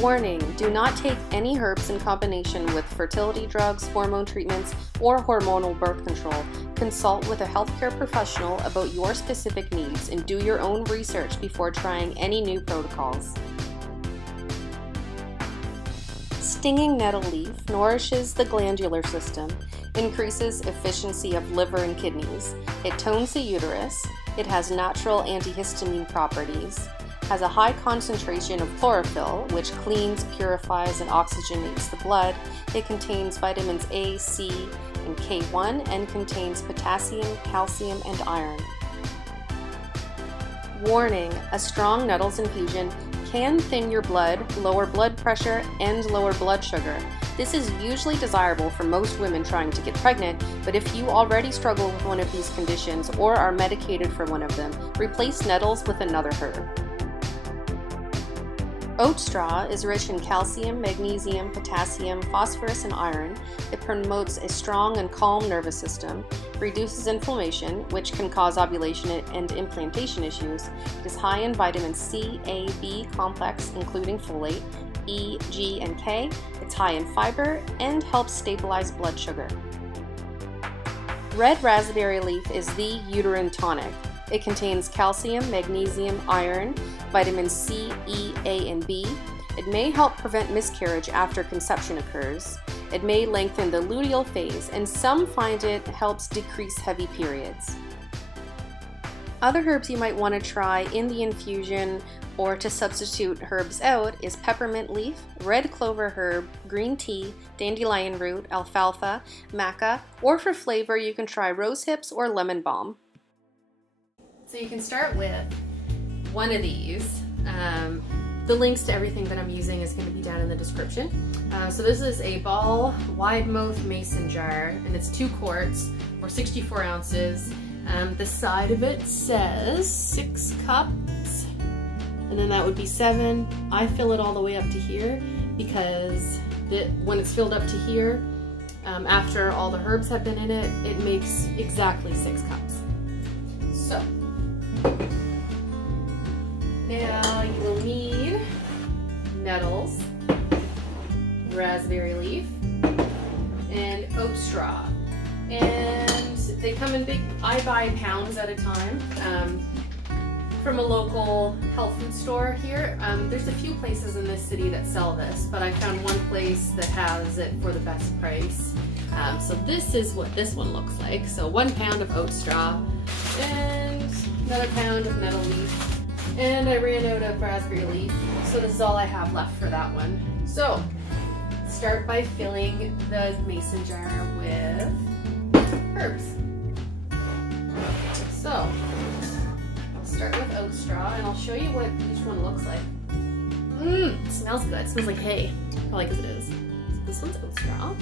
Warning: do not take any herbs in combination with fertility drugs, hormone treatments, or hormonal birth control. Consult with a healthcare professional about your specific needs and do your own research before trying any new protocols. Stinging nettle leaf nourishes the glandular system, increases efficiency of liver and kidneys, it tones the uterus, it has natural antihistamine properties, has a high concentration of chlorophyll, which cleans, purifies, and oxygenates the blood. It contains vitamins A, C, and K1, and contains potassium, calcium, and iron. Warning: a strong nettles infusion can thin your blood, lower blood pressure, and lower blood sugar. This is usually desirable for most women trying to get pregnant, but if you already struggle with one of these conditions or are medicated for one of them, replace nettles with another herb. Oat straw is rich in calcium, magnesium, potassium, phosphorus, and iron. It promotes a strong and calm nervous system, reduces inflammation, which can cause ovulation and implantation issues. It is high in vitamins C, A, B complex, including folate, E, G, and K. It's high in fiber and helps stabilize blood sugar. Red raspberry leaf is the uterine tonic. It contains calcium, magnesium, iron, vitamins C, E, A, and B. It may help prevent miscarriage after conception occurs. It may lengthen the luteal phase, and some find it helps decrease heavy periods. Other herbs you might want to try in the infusion or to substitute herbs out is peppermint leaf, red clover herb, green tea, dandelion root, alfalfa, maca, or for flavor you can try rose hips or lemon balm. So you can start with one of these. The links to everything that I'm using is going to be down in the description. So this is a ball wide mouth mason jar, and it's 2 quarts or 64 ounces. The side of it says 6 cups, and then that would be 7. I fill it all the way up to here because when it's filled up to here, after all the herbs have been in it, it makes exactly 6 cups. So now you will need nettles, raspberry leaf, and oat straw. And they come in big, I buy pounds at a time from a local health food store here. There's a few places in this city that sell this, but I found one place that has it for the best price. So this is what this one looks like. So 1 pound of oat straw and another pound of nettle leaf. And I ran out of raspberry leaf, so this is all I have left for that one. So start by filling the mason jar with herbs. So I'll start with oat straw, and I'll show you what each one looks like. It smells good. It smells like hay, probably because it is. So this one's oat straw,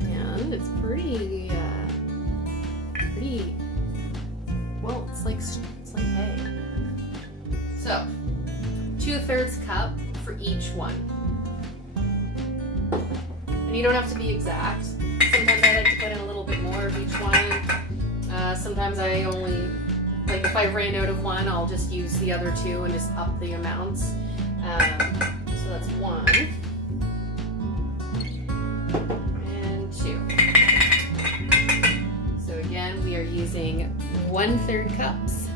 and it's pretty, well, it's like hay. So 2/3 cup for each one. And you don't have to be exact. Sometimes I like to put in a little bit more of each one. Sometimes I only, like if I ran out of one, I'll just use the other 2 and just up the amounts. So that's 1 and 2. So again, we are using 1/3 cups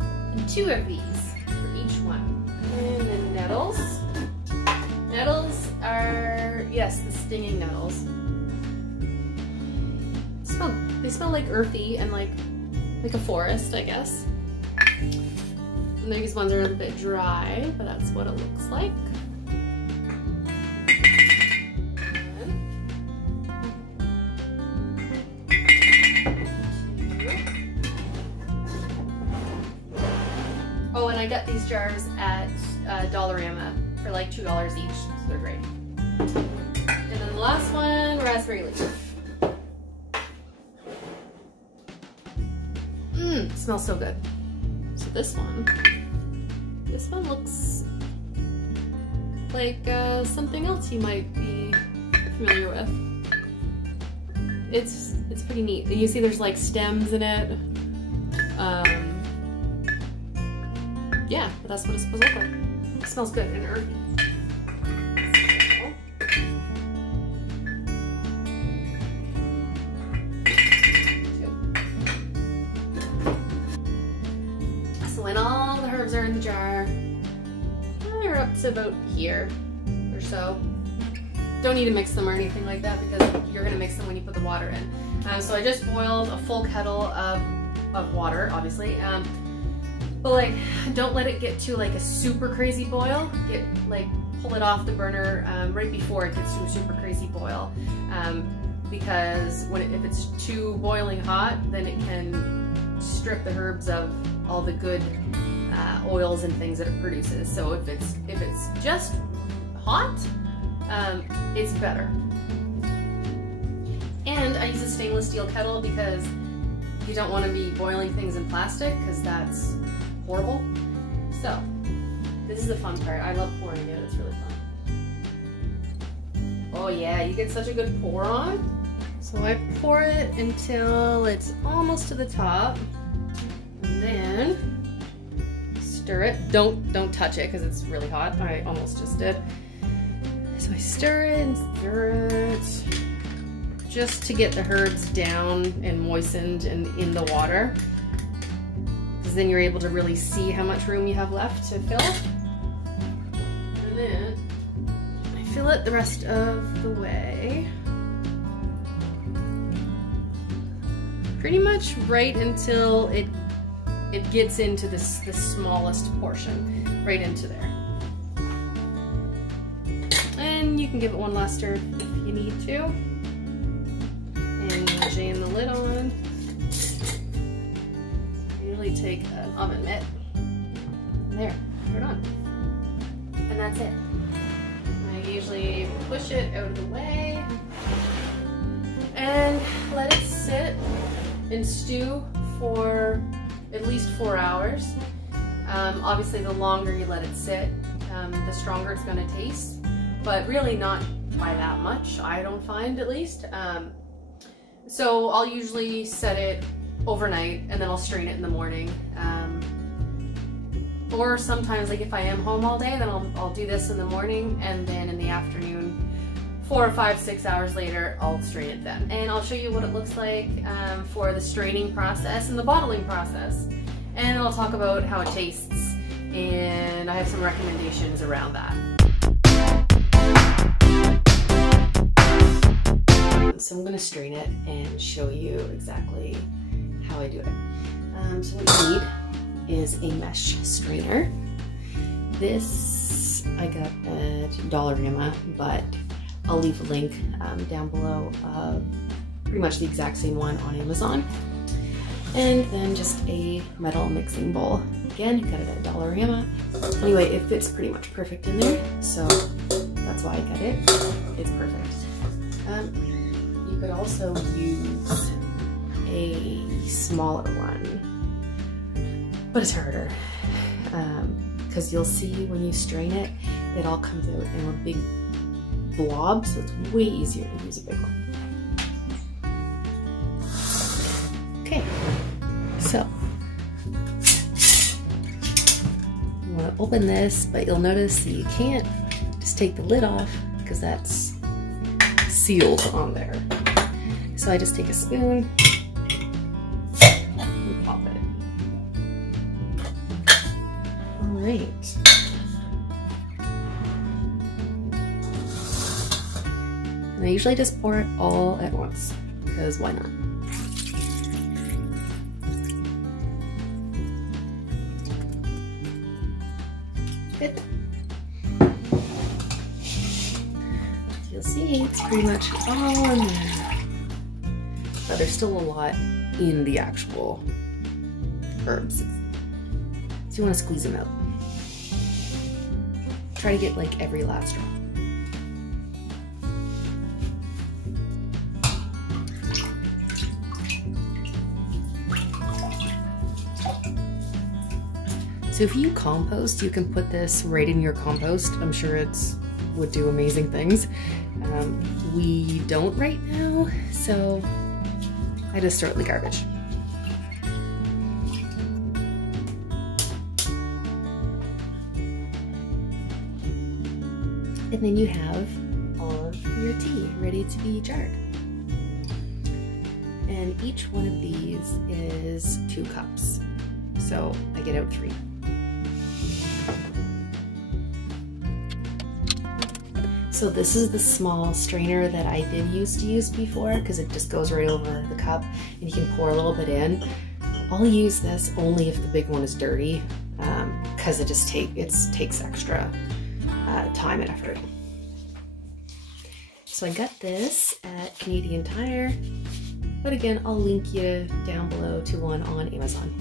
and 2 of these for each one. And then nettles. Nettles are, yes, the stinging nettles. They smell like earthy and like a forest, I guess. And these ones are a bit dry, but that's what it looks like. Oh, and I got these jars at Dollarama for like $2 each, so they're great. And then the last one, raspberry leaf. Smells so good. So this one looks like something else you might be familiar with. It's pretty neat. And you see there's like stems in it. Yeah, but that's what it's supposed to look like. It smells good and earthy. So when all the herbs are in the jar, they're up to about here or so. Don't need to mix them or anything like that because you're gonna mix them when you put the water in. So I just boiled a full kettle of water, obviously. But like, don't let it get to like a super crazy boil. Pull it off the burner right before it gets to a super crazy boil. Because if it's too boiling hot, then it can strip the herbs of all the good oils and things that it produces. So if it's just hot, it's better. And I use a stainless steel kettle because you don't want to be boiling things in plastic because that's horrible. So this is the fun part. I love pouring it. It's really fun. Oh yeah, you get such a good pour on. So I pour it until it's almost to the top, and then stir it. Don't touch it because it's really hot. I almost just did. So I stir it and stir it just to get the herbs down and moistened and in the water. Because then you're able to really see how much room you have left to fill. And then I fill it the rest of the way. Pretty much right until it gets into the smallest portion, right into there. And you can give it one last stir if you need to. And jam the lid on. Usually take an oven mitt. And there, turn on. And that's it. I usually push it out of the way and let it sit and stew for at least 4 hours. Obviously, the longer you let it sit, the stronger it's going to taste, but really not by that much, I don't find, at least. So I'll usually set it overnight and then I'll strain it in the morning. Or sometimes, like if I am home all day, then I'll do this in the morning, and then in the afternoon, 4 or 5, 6 hours later, I'll strain it then. And I'll show you what it looks like for the straining process and the bottling process. And I'll talk about how it tastes, and I have some recommendations around that. So I'm gonna strain it and show you exactly how I do it. So what you need is a mesh strainer. This I got at Dollarama, but I'll leave a link down below of pretty much the exact same one on Amazon. And then just a metal mixing bowl. Again, you got it at Dollarama. Anyway, it fits pretty much perfect in there, so that's why I got it. It's perfect. You could also use a smaller one, but it's harder because you'll see when you strain it, it all comes out in a big blob, so it's way easier to use a big one. Okay, so you want to open this, but you'll notice that you can't just take the lid off because that's sealed on there. So I just take a spoon and pop it. All right. And I usually just pour it all at once, because why not? Good. You'll see it's pretty much all in there. But there's still a lot in the actual herbs. So you want to squeeze them out. Try to get like every last drop. So if you compost, you can put this right in your compost. I'm sure it would do amazing things. We don't right now, so I just throw it in the garbage. And then you have all of your tea ready to be jarred. And each one of these is 2 cups. So I get out 3. So this is the small strainer that I did used to use before, because it just goes right over the cup and you can pour a little bit in. I'll use this only if the big one is dirty, because it just takes extra time and effort. So I got this at Canadian Tire, but again, I'll link you down below to one on Amazon,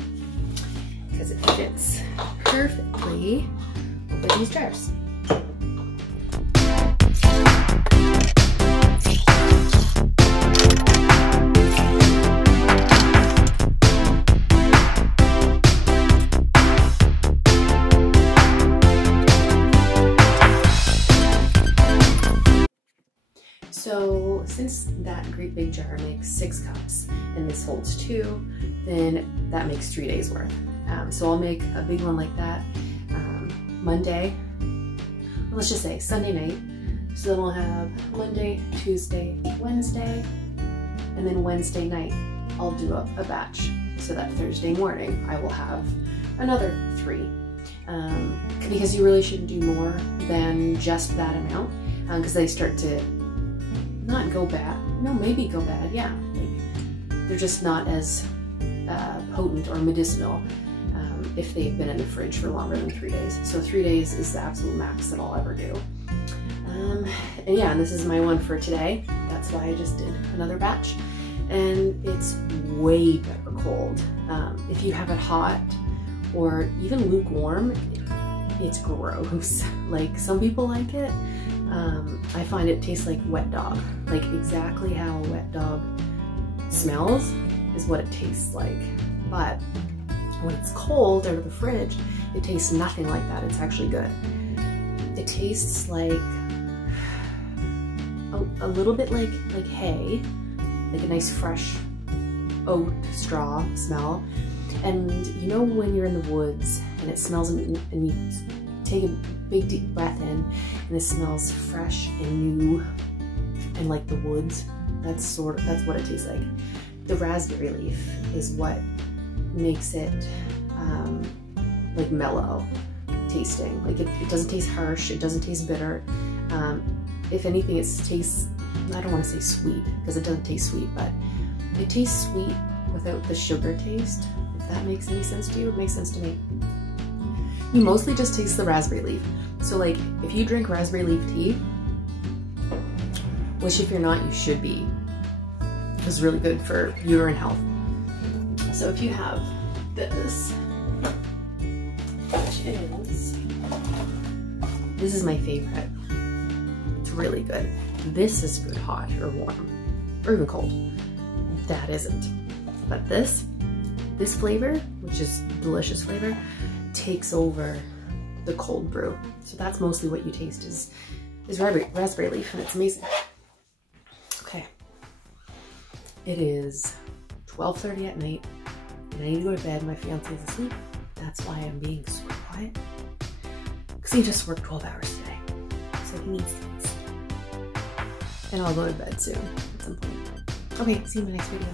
because it fits perfectly over these jars. So since that great big jar makes 6 cups and this holds 2, then that makes 3 days worth. So I'll make a big one like that Monday, well, let's just say Sunday night. So then we'll have Monday, Tuesday, Wednesday, and then Wednesday night I'll do a batch. So that Thursday morning I will have another 3. Because you really shouldn't do more than just that amount, because they start to not go bad. No, maybe go bad, yeah. Like, they're just not as potent or medicinal if they've been in the fridge for longer than 3 days. So 3 days is the absolute max that I'll ever do. And yeah, and this is my one for today. That's why I just did another batch. And it's way better cold. If you have it hot or even lukewarm, it's gross. Like, some people like it. I find it tastes like wet dog. Like, exactly how a wet dog smells is what it tastes like. But when it's cold out of the fridge, it tastes nothing like that. It's actually good. It tastes like a little bit like hay, like a nice fresh oat straw smell. And you know when you're in the woods and it smells, and you take a big deep breath in and it smells fresh and new and like the woods? That's what it tastes like. The raspberry leaf is what makes it like mellow tasting. Like, it doesn't taste harsh, it doesn't taste bitter. If anything, it tastes, I don't want to say sweet because it doesn't taste sweet, but it tastes sweet without the sugar taste. If that makes any sense to you, it makes sense to me. You mostly just taste the raspberry leaf. So like, if you drink raspberry leaf tea, which if you're not, you should be, it's really good for uterine health. So if you have this, which this is my favorite. It's really good. This is good hot or warm, or even cold. That isn't. But this flavor, which is delicious flavor, takes over the cold brew. So that's mostly what you taste is raspberry leaf, and it's amazing. Okay. It is 12:30 at night, and I need to go to bed. My fiance is asleep. That's why I'm being so quiet. Because he just worked 12 hours today. So he needs things. And I'll go to bed soon at some point. Okay, see you in the next video.